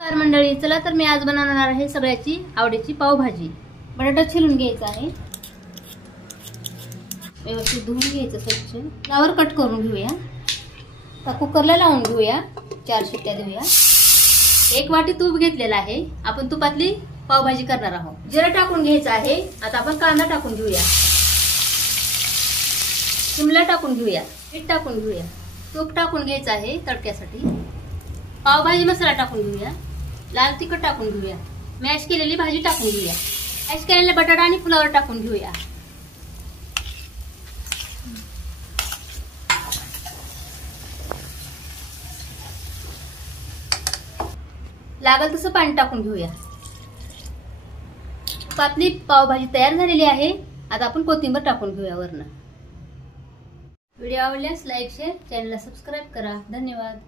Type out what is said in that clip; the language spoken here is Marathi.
नमस्कार मंडळी, चला तर मी आज बनवणार आहे सगळ्याची आवडीची पावभाजी। बटाटा छिलून घ्यायचा आहे, व्यवस्थित धुवून घ्यायचं स्वच्छ, फ्लावर कट करून घेऊया। आता कुकरला लावून घेऊया, 4 शिट्ट्या देऊया। 1 वाटी तूप घेतलेला आहे, आपण तुपातली पावभाजी करणार आहोत। जिरं टाकून घ्यायचं आहे। आता आपण कांदा टाकून घेऊया, शिमला टाकून घेऊया, मीठ टाकून घेऊया, तूप टाकून घ्यायचं आहे तडक्यासाठी। पावभाजी मसाला टाकून घेऊया, लाल तिखट टाकून घेऊया, मॅश केलेली भाजी टाकून घेऊया, मॅश केलेले बटाटा आणि फ्लावर टाकून घेऊया। लागल तसं पाणी टाकून घेऊया। आपली पावभाजी तयार झालेली आहे। आता आपण कोथिंबीर टाकून घेऊया वरनं। व्हिडिओ आवडल्यास लाईक शेअर, चॅनलला सबस्क्राईब करा। धन्यवाद।